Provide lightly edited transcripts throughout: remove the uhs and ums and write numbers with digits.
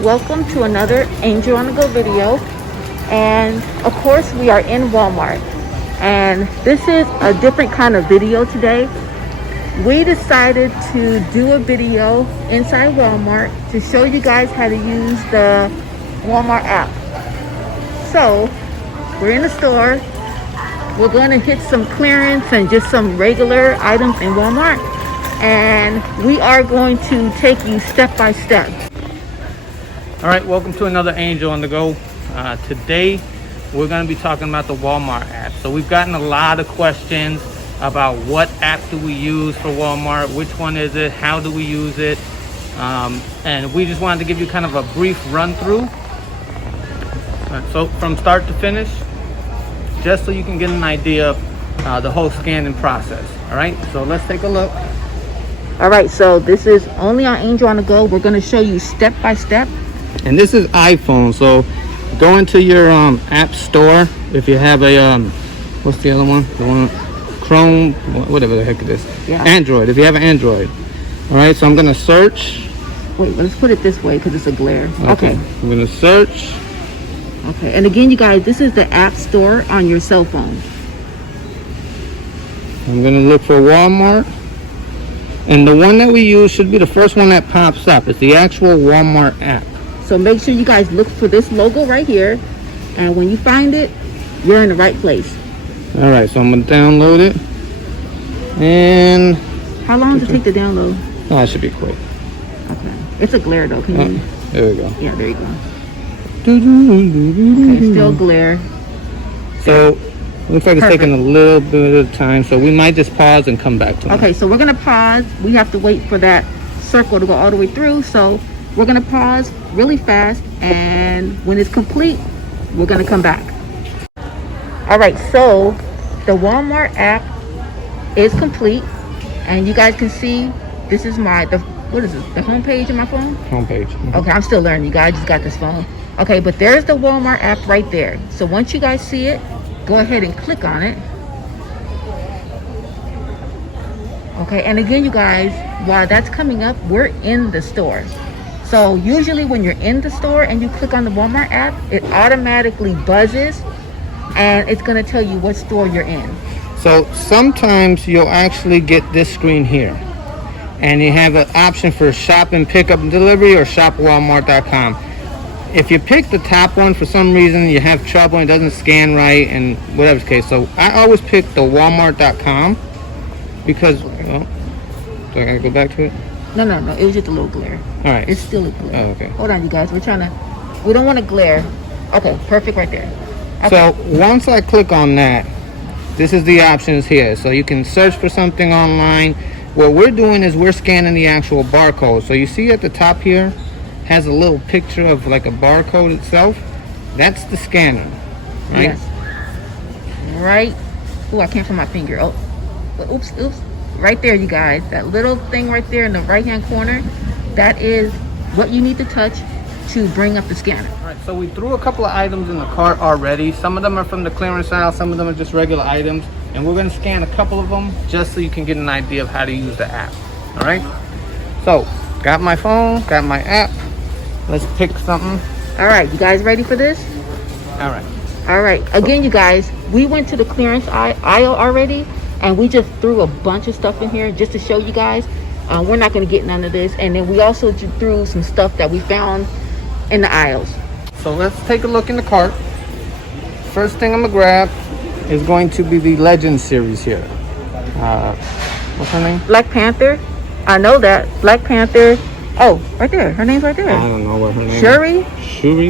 welcome to another Angel on the Go video. And of course we are in Walmart, and this is a different kind of video today. We decided to do a video inside Walmart to show you guys how to use the Walmart app. So we're in the store. We're going to hit some clearance and just some regular items in Walmart, and we are going to take you step by step. All right, welcome to another Angel on the Go. Today we're going to be talking about the Walmart app. So we've gotten a lot of questions about what app do we use for Walmart, which one is it, how do we use it, and we just wanted to give you kind of a brief run through. So from start to finish, just so you can get an idea of the whole scanning process. All right, so let's take a look. All right, so this is only on Angel on the Go. We're going to show you step by step. And this is iPhone, so go into your app store. If you have a what's the other one? The one Chrome, whatever the heck it is. Yeah. Android. If you have an Android. All right, so I'm gonna search. Wait, let's put it this way because it's a glare. Okay. I'm gonna search. Okay, and again, you guys, this is the app store on your cell phone. I'm gonna look for Walmart. And the one that we use should be the first one that pops up. It's the actual Walmart app. So make sure you guys look for this logo right here, and when you find it, you're in the right place. All right, so I'm gonna download it. And how long does it take to download? Oh, it should be quick. Okay, it's a glare though. Can you? There we go. Yeah, there you go. Okay, still glare. So looks like it's taking a little bit of time, so we might just pause and come back to it. Okay, so we're gonna pause. We have to wait for that circle to go all the way through, so we're gonna pause really fast, and when it's complete, we're gonna come back. All right, so the Walmart app is complete, and you guys can see this is what is this? The home page of my phone? Home page. Mm-hmm. Okay, I'm still learning, you guys. I just got this phone. Okay, but there's the Walmart app right there. So once you guys see it, go ahead and click on it. Okay, and again, you guys, while that's coming up, we're in the store. So usually when you're in the store and you click on the Walmart app, it automatically buzzes and it's going to tell you what store you're in. So sometimes you'll actually get this screen here, and you have an option for shop and pick up and delivery or shopwalmart.com. If you pick the top one, for some reason you have trouble and it doesn't scan right and whatever's the case. So I always pick the walmart.com because, well, do I gotta go back to it? No, it was just a little glare. All right. It's still a glare. Oh, okay. Hold on, you guys. We don't want to glare. Okay, perfect right there. Okay. So once I click on that, this is the options here. So you can search for something online. What we're doing is we're scanning the actual barcode. So you see at the top here, has a little picture of like a barcode itself. That's the scanner, right? Yes. Right. Oh, I can't find my finger. Oh, oops. Right there, you guys. That little thing right there in the right-hand corner, that is what you need to touch to bring up the scanner. All right, so we threw a couple of items in the cart already. Some of them are from the clearance aisle, some of them are just regular items, and we're going to scan a couple of them just so you can get an idea of how to use the app. All right, so got my phone, got my app. Let's pick something. All right, you guys ready for this? All right, again, you guys, we went to the clearance aisle already, and we just threw a bunch of stuff in here just to show you guys. We're not going to get none of this. And then we also threw some stuff that we found in the aisles. So let's take a look in the cart. First thing I'm going to grab is going to be the Legends series here. What's her name? Black Panther. I know that. Black Panther. Oh, right there. Her name's right there. I don't know what her name is.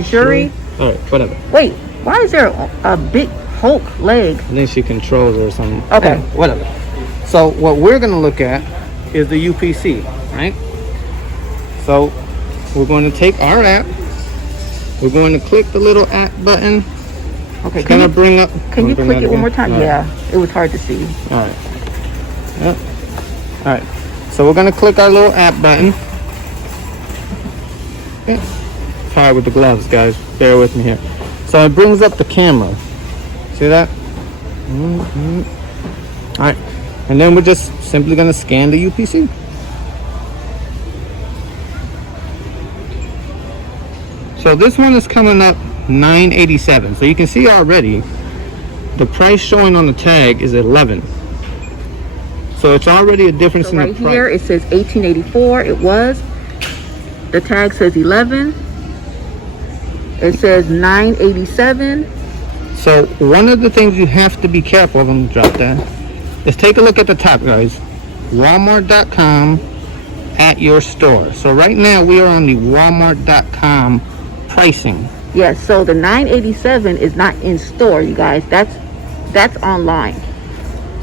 Shuri? All right, whatever. Wait, why is there a big Hulk leg? I think she controls her or something. Okay. Yeah, whatever. So what we're going to look at is the UPC, right? So we're going to take our app. We're going to click the little app button. Okay. It's going to bring up. Can you click it one more time? Right. Yeah, it was hard to see. All right. Yep. All right. So we're going to click our little app button. Okay. It's hard with the gloves, guys. Bear with me here. So it brings up the camera. See that? All right. And then we're just simply going to scan the UPC. So this one is coming up $9.87. So you can see already the price showing on the tag is $11. So it's already a difference in the price. Right here it says $18.84. It was. The tag says $11. It says $9.87. So one of the things you have to be careful of, I'm gonna drop that, is take a look at the top, guys. Walmart.com at your store. So right now we are on the Walmart.com pricing. Yes, so the $9.87 is not in store, you guys. That's online.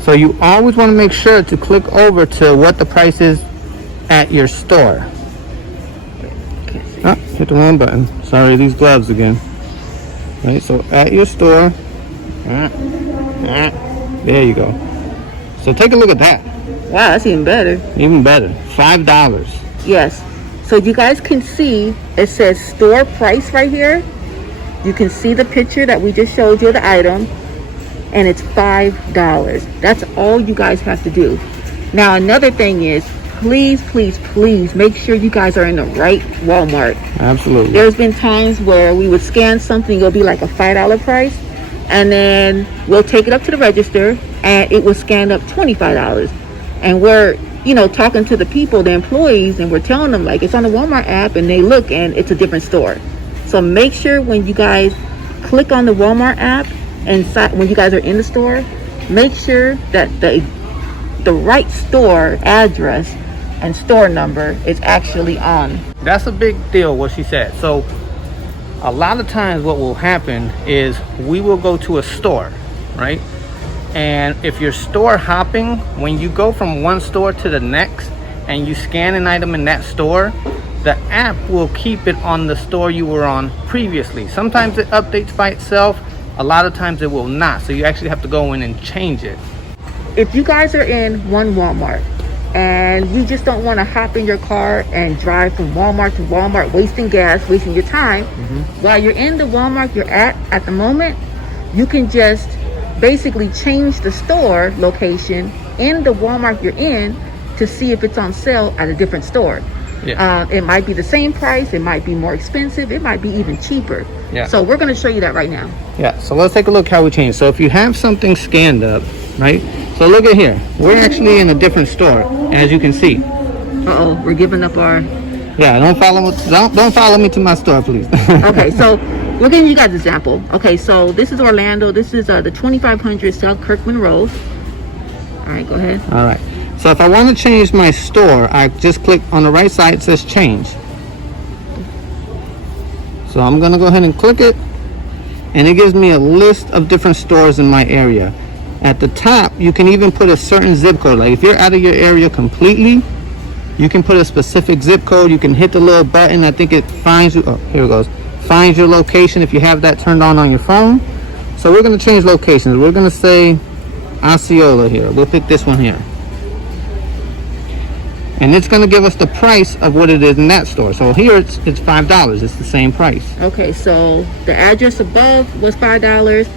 So you always want to make sure to click over to what the price is at your store. Oh, hit the wrong button. Sorry, these gloves again. Right, so at your store. There you go. So take a look at that. Wow, that's even better. Even better. $5. Yes. So you guys can see it says store price right here. You can see the picture that we just showed you of the item. And it's $5. That's all you guys have to do. Now another thing is, please make sure you guys are in the right Walmart. Absolutely. There's been times where we would scan something, it'll be like a $5 price, and then we'll take it up to the register and it will scan up $25. And we're, you know, talking to the people, the employees, and we're telling them like it's on the Walmart app, and they look and it's a different store. So make sure when you guys click on the Walmart app and when you guys are in the store, make sure that the right store address and store number is actually on. That's a big deal what she said. So a lot of times what will happen is we will go to a store, right? And if you're store hopping, when you go from one store to the next and you scan an item in that store, the app will keep it on the store you were on previously. Sometimes it updates by itself. A lot of times it will not. So you actually have to go in and change it. If you guys are in one Walmart and you just don't want to hop in your car and drive from Walmart to Walmart, wasting gas, wasting your time, while you're in the Walmart you're at the moment, you can just basically change the store location in the Walmart you're in to see if it's on sale at a different store. Yeah. It might be the same price, it might be more expensive, it might be even cheaper. Yeah. So we're going to show you that right now. Yeah, so let's take a look how we change. So if you have something scanned up, right? So look at here. We're actually in a different store, as you can see. Uh-oh, we're giving up our... Yeah, don't follow me to my store, please. Okay, so we're giving you guys an example. Okay, so this is Orlando. This is the 2500 South Kirkman Road. All right, go ahead. All right. So if I want to change my store, I just click on the right side, it says change. So I'm going to go ahead and click it, and it gives me a list of different stores in my area. At the top, you can even put a certain zip code. Like if you're out of your area completely, you can put a specific zip code. You can hit the little button. I think it finds you. Oh, here it goes. Finds your location if you have that turned on your phone. So we're going to change locations. We're going to say Osceola here. We'll pick this one here. And it's going to give us the price of what it is in that store. So here it's $5. It's the same price. Okay, so the address above was $5.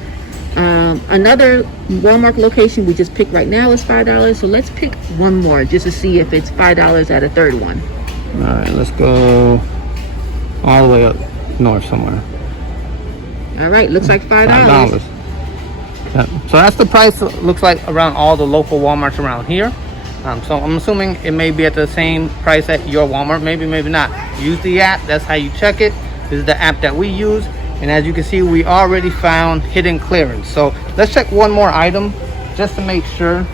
Another Walmart location we just picked right now is $5. So let's pick one more just to see if it's $5 at a third one. All right, let's go all the way up north somewhere. All right, looks like $5. Yeah. So that's the price. Looks like around all the local Walmarts around here. So I'm assuming it may be at the same price at your Walmart, maybe not. Use the app, that's how you check it. This is the app that we use, and as you can see, we already found hidden clearance. So let's check one more item just to make sure.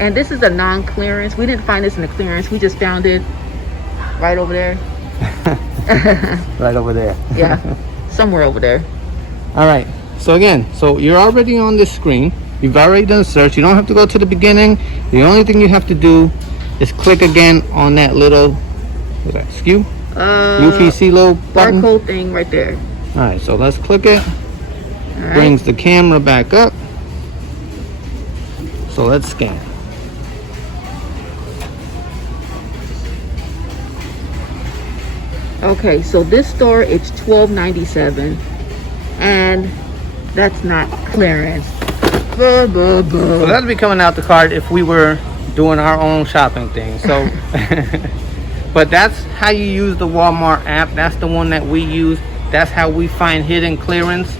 And this is a non-clearance. We didn't find this in the clearance, we just found it right over there. Right over there. Yeah, somewhere over there. All right, so again, so you're already on this screen. You've already done a search. You don't have to go to the beginning. The only thing you have to do is click again on that little, what's that, SKU? UPC little button. Barcode thing right there. All right, so let's click it. All right. Brings the camera back up. So let's scan. Okay, so this store, it's $12.97, and that's not clearance. So that'd be coming out the card if we were doing our own shopping thing. So But that's how you use the Walmart app. That's the one that we use. That's how we find hidden clearance.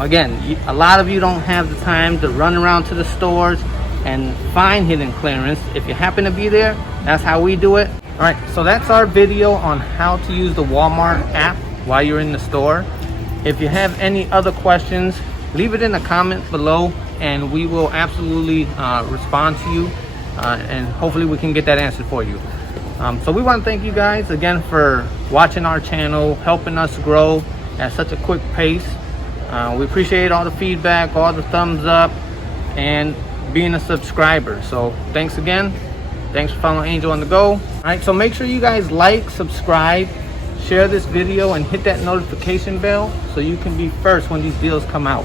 Again, a lot of you don't have the time to run around to the stores and find hidden clearance. If you happen to be there, that's how we do it. All right, so that's our video on how to use the Walmart app while you're in the store. If you have any other questions, leave it in the comments below and we will absolutely respond to you, and hopefully we can get that answered for you. So we want to thank you guys again for watching our channel, helping us grow at such a quick pace. We appreciate all the feedback, all the thumbs up, and being a subscriber. So thanks again. Thanks for following Angel on the Go. All right, so make sure you guys like, subscribe, share this video, and hit that notification bell so you can be first when these deals come out.